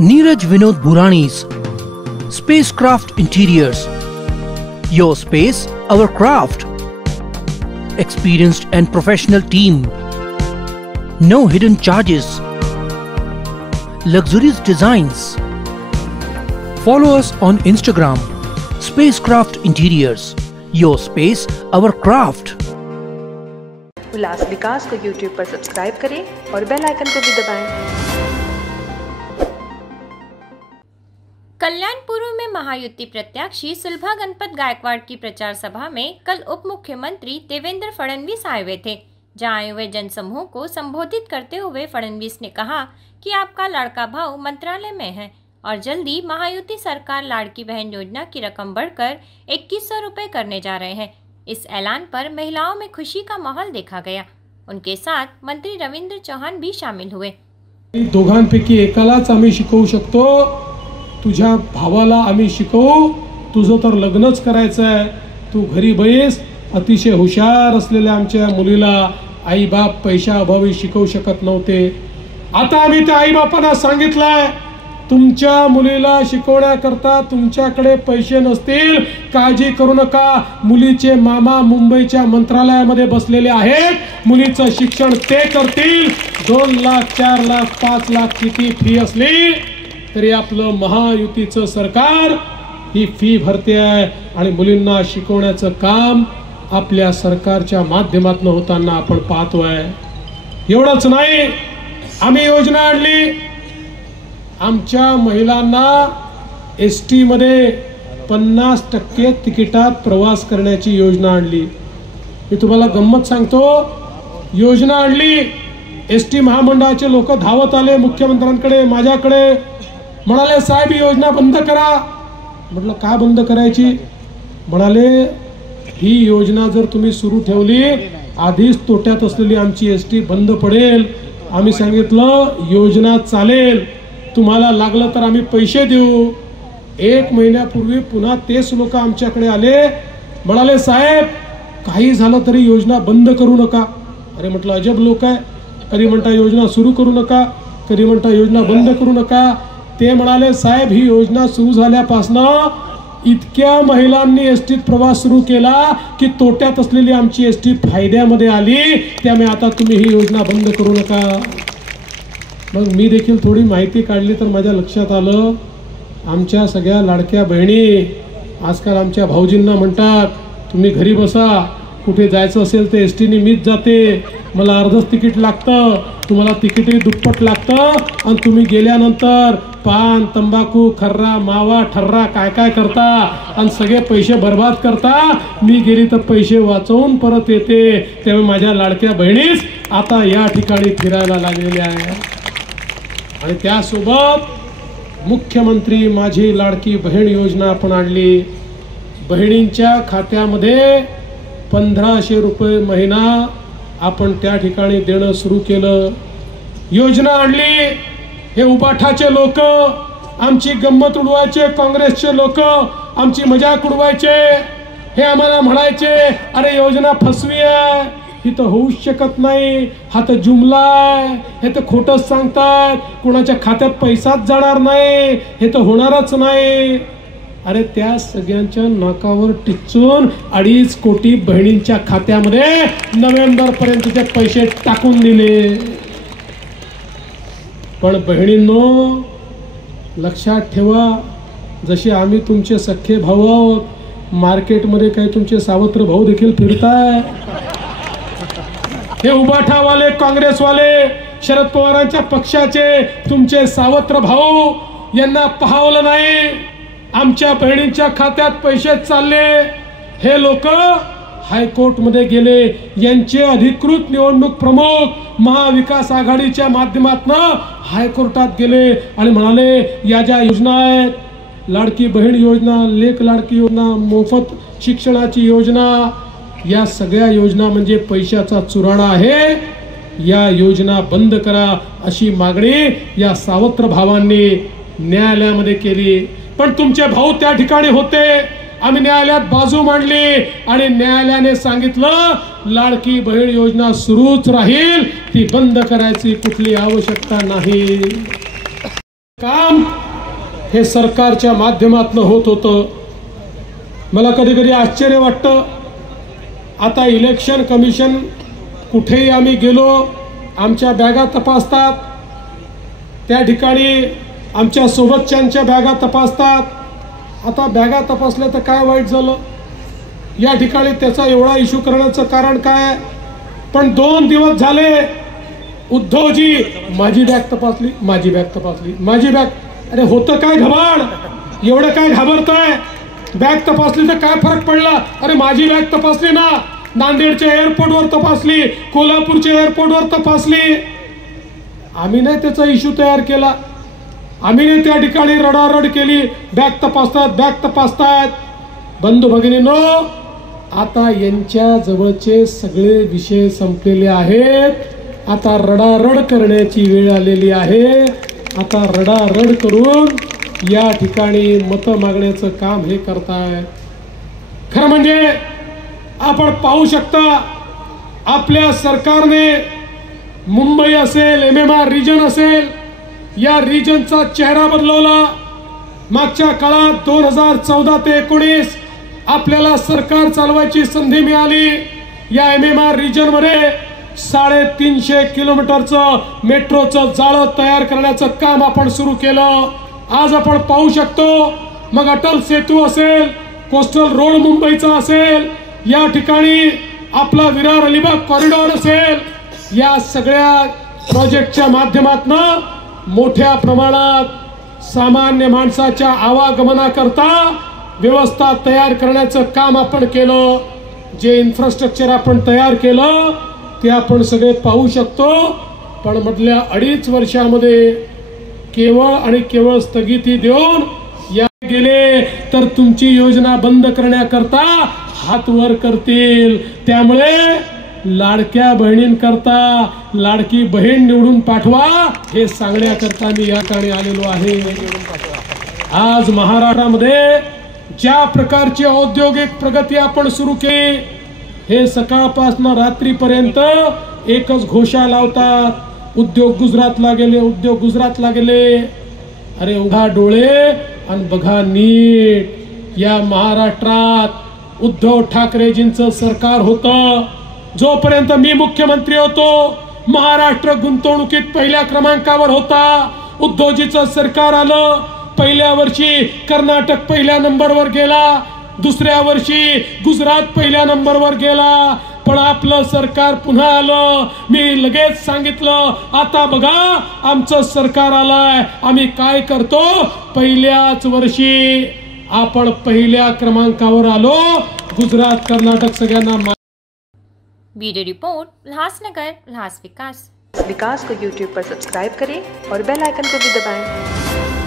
Neeraj Vinod Burani's Spacecraft Interiors. Your space, our craft. Experienced and professional team. No hidden charges. Luxurious designs. Follow us on Instagram. Spacecraft Interiors. Your space, our craft. उल्लास विकास को YouTube पर subscribe करें और bell icon को भी दबाएं। कल्याणपुर में महायुति प्रत्याशी सुलभा गणपत गायकवाड़ की प्रचार सभा में कल उप मुख्यमंत्री देवेंद्र फडणवीस आए हुए थे। जहां आए हुए जनसमूह को संबोधित करते हुए फडणवीस ने कहा कि आपका लाड़का भाव मंत्रालय में है और जल्दी महायुति सरकार लाड़की बहन योजना की रकम बढ़कर 2100 रुपये करने जा रहे हैं। इस ऐलान पर महिलाओं में खुशी का माहौल देखा गया। उनके साथ मंत्री रवींद्र चव्हाण भी शामिल हुए। दोघांपैकी एकालाच आम्ही शिकवू शकतो, तुझ्या भावाला आम्ही शिकवू, तुझं तर लग्नच करायचं आहे, तू घरी बैस। अतिशय हुशार असलेल्या आमच्या मुलीला आई बाप पैशाअभावी शिकवू शकत नव्हते। आता आम्ही त्या आई बापांना सांगितलंय, तुमच्या मुलीला शिकवण्याकरता तुमच्याकडे पैसे नसतील, काळजी करू नका। मुलीचे मामा मुंबईच्या मंत्रालयामध्ये बसलेले आहेत, मुलीचं शिक्षण ते करतील। 2 लाख 4 लाख 5 लाख किती फी असली तरी आपलं महायुतीचं सरकार ही फी भरते आहे आणि मुलींना शिकवण्याचं काम आपल्या सरकारच्या माध्यमातून होताना आपण पाहतोय। एवढंच नाही, आम्ही योजना आणली, आमच्या महिलांना एसटी मध्ये 50% तिकिटात प्रवास करण्याची योजना आणली। मी तुम्हाला गंमत सांगतो, योजना आणली, एसटी महामंडळाचे लोक धावत आले मुख्यमंत्र्यांकडे, माझ्याकडे, म्हणाले साहेब ही योजना बंद करा। म्हटलं का बंद करायची? म्हणाले ही योजना जर तुम्ही सुरू ठेवली, आधीच तोट्यात असलेली आमची एसटी बंद पडेल। आम्ही सांगितलं योजना चालेल, तुम्हाला लागलं तर आम्ही पैसे देऊ। 1 महिन्यापूर्वी पुन्हा तेच लोक आमच्याकडे आले, म्हणाले साहेब काही झालं तरी योजना बंद करू नका। अरे म्हटलं अजब लोक आहे, कधी म्हणता योजना सुरू करू नका, कधी म्हणता योजना बंद करू नका। ते म्हणाले साहेब ही योजना सुरू झाल्यापासून इतक्या महिलांनी एसटीत प्रवास सुरू केला की तोट्यात असलेली आमची एसटी फायद्यामध्ये आली, त्यामुळे आता तुम्ही ही योजना बंद करू नका। मग मी देखील थोडी माहिती काढली तर माझ्या लक्षात आलं, आमच्या सगळ्या लाडक्या बहिणी आजकाल आमच्या भाऊजींना म्हणतात तुम्ही घरी बसा, कुठे जायचं असेल तर एसटीने मीच जाते, मला अर्धच तिकीट लागतं, तुम्हाला तिकीटही दुप्पट लागतं आणि तुम्ही गेल्यानंतर पान तंबाखू खर्रा मावा ठर्रा काय काय करता आणि सगळे पैसे बर्बाद करता। मी गेली तर पैसे वाचवून परत येते, त्यामुळे माझ्या लाडक्या बहिणीच आता या ठिकाणी फिरायला लागलेल्या आहेत। आणि त्यासोबत मुख्यमंत्री माझी लाडकी बहीण योजना आपण आणली। बहिणींच्या खात्यामध्ये 1500 रुपये महिना आपण त्या ठिकाणी देणं सुरू केलं। योजना आणली, हे उबाठाचे लोक आमची गंमत उडवायचे, काँग्रेसचे लोक आमची मजाक उडवायचे, हे आम्हाला म्हणायचे अरे योजना फसवी आहे, ही तर होऊच शकत नाही, हा तर जुमला आहे, हे तर खोटंच सांगतात, कोणाच्या खात्यात पैसाच जाणार नाही, हे तर होणारच नाही। अरे त्या सगळ्यांच्या नाकावर टिचून 2.5 कोटी बहिणींच्या खात्यामध्ये नोव्हेंबर पर्यंतचे पैसे टाकून दिले। पण बहिणींनो लक्षात ठेवा, जसे आम्ही तुमचे सख्खे भाऊ आहोत, मार्केटमध्ये काही तुमचे सावत्र भाऊ देखील फिरताय। हे उबाठावाले काँग्रेसवाले शरद पवारांच्या पक्षाचे तुमचे सावत्र भाऊ यांना पाहावलं नाही, आमच्या बहिणींच्या खात्यात पैसे चालले। हे लोक हायकोर्ट मध्ये गेले, यांचे अधिकृत निवडणूक प्रमुख महाविकास आघाडीच्या माध्यमातून हायकोर्टात गेले आणि म्हणाले या ज्या योजना आहेत, लाडकी बहीण योजना, लेक लाडकी योजना, मोफत शिक्षणाची योजना, या सगळ्या योजना म्हणजे पैशाचा चुराडा आहे, या योजना बंद करा अशी मागणी या सावत्र भावांनी न्यायालयामध्ये केली। पण तुमचे भाऊ त्या ठिकाणी होते, आम्ही न्यायालयात बाजू मांडली आणि न्यायालयाने सांगितलं लाडकी बहीण योजना सुरूच राहील, ती बंद करायची कुठली आवश्यकता नाही। काम हे सरकारच्या माध्यमातून होत होतं. मला कधी कधी आश्चर्य वाटतं. आता इलेक्शन कमिशन कुठेही आम्ही गेलो आमच्या बॅगा तपासतात, त्या ठिकाणी आमच्या सोबतच्यांच्या बॅगा तपासतात. आता बॅगा तपासल्या तर काय वाईट झालं, या ठिकाणी त्याचा एवढा इश्यू करण्याचं कारण काय. पण 2 दिवस झाले उद्धवजी माझी बॅग तपासली, माझी बॅग तपासली, माझी बॅग. अरे होतं काय घबाड, एवढं काय घाबरताय. बॅग तपासली तर काय फरक पडला. अरे माझी बॅग तपासली ना, नांदेडच्या एअरपोर्टवर तपासली, कोल्हापूरच्या एअरपोर्टवर तपासली. आम्ही नाही त्याचा इश्यू तयार केला, आम्ही नाही त्या ठिकाणी रडारड केली. बॅग तपासतात, बॅग तपासतात. बंधू भगिनींनो, आता यांच्या जवळचे सगळे विषय संपलेले आहेत. आता रडारड करण्याची वेळ आलेली आहे. आता रडारड करून या ठिकाणी मतं मागण्याचं काम हे करताय. खरं म्हणजे आपण पाहू शकता आपल्या सरकारने मुंबई असेल, MMR रिजन असेल, या रिजनचा चेहरा बदलवला. मागच्या काळात 2014 ते 19 आपल्याला सरकार चालवायची संधी मिळाली. या MMR रिजन मध्ये 350 किलोमीटरचं मेट्रोचं जाळं तयार करण्याचं काम आपण सुरू केलं. आज आपण पाहू शकतो, मग अटल सेतू असेल, कोस्टल रोड मुंबईचा असेल, या ठिकाणी आपला विरार अलिबाग कॉरिडॉर असेल, या सगळ्या प्रोजेक्टच्या माध्यमातून मोठ्या प्रमाणात सामान्य माणसाच्या आवागमनाकरता व्यवस्था तयार करण्याचं काम आपण केलं. जे इन्फ्रास्ट्रक्चर आपण तयार केलं ते आपण सगळे पाहू शकतो. पण मधल्या 2.5 वर्षामध्ये केवळ आणि केवळ स्थगिती देऊन या गेले तर तुमची योजना बंद करण्याकरता हात वर करतील. त्यामुळे लाडक्या बहिणींकरता लाडकी बहीण निवडून पाठवा हे सांगण्याकरता मी या ठिकाणी आलेलो आहे. आज महाराष्ट्रामध्ये ज्या प्रकारची औद्योगिक प्रगती आपण सुरू केली, हे सकाळपासून रात्रीपर्यंत एकच घोषा लावतात, उद्योग गुजरातला गेले, उद्योग गुजरातला गेले. अरे उघडा डोळे आणि बघा नीट. या महाराष्ट्रात उद्धव ठाकरेजींचं सरकार होतं. जोपर्यंत मी मुख्यमंत्री होतो महाराष्ट्र गुंतवणुकीत पहिल्या क्रमांकावर होता. उद्धवजीचं सरकार आलं, पहिल्या वर्षी कर्नाटक पहिल्या नंबरवर गेला, दुसऱ्या वर्षी गुजरात पहिल्या नंबरवर गेला. पण आपलं सरकार पुन्हा आलं. मी लगेच सांगितलं, आता बघा आमचं सरकार आलंय, आम्ही काय करतो, पहिल्याच वर्षी आपण पहिल्या क्रमांकावर आलो. गुजरात कर्नाटक सगळ्यांना. ब्यूरो रिपोर्ट, उल्लासनगर, उल्लास विकास। विकास को YouTube पर सब्सक्राइब करें और बेल आइकन को भी दबाएं।